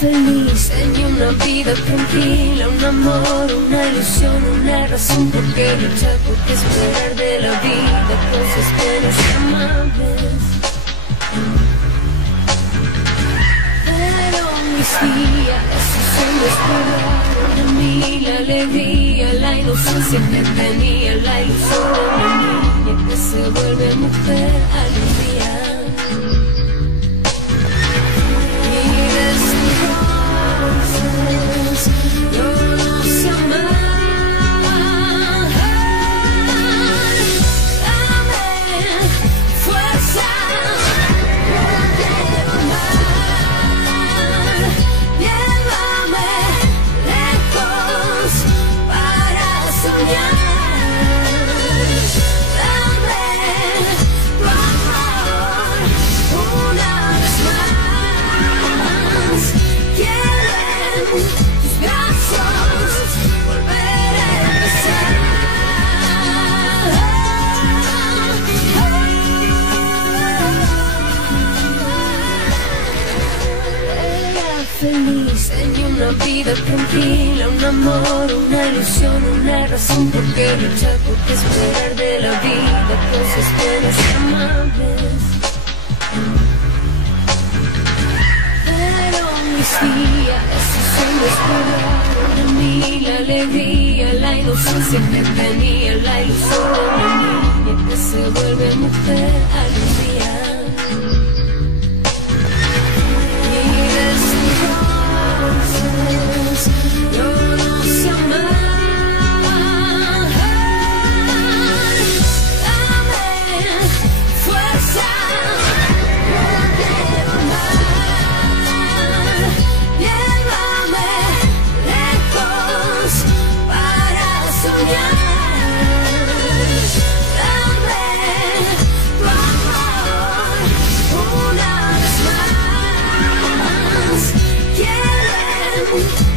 feliz, tenía una vida tranquila, un amor, una ilusión, una razón por qué luchar, por qué esperar de la vida cosas buenas y amables. Pero mis días, esos sueños probaron de mí la alegría, la inocencia que tenía, la ilusión de una niña que se vuelve mujer algún día. Feliz, tenía una vida tranquila, un amor, una ilusión, una razón por qué luchar, por qué esperar de la vida cosas buenas y amables. Pero mis días, esos sueños probaron de mí la alegría, la inocencia que tenía, la ilusión de una niña que se vuelve mujer algún día. Una vez más, quieren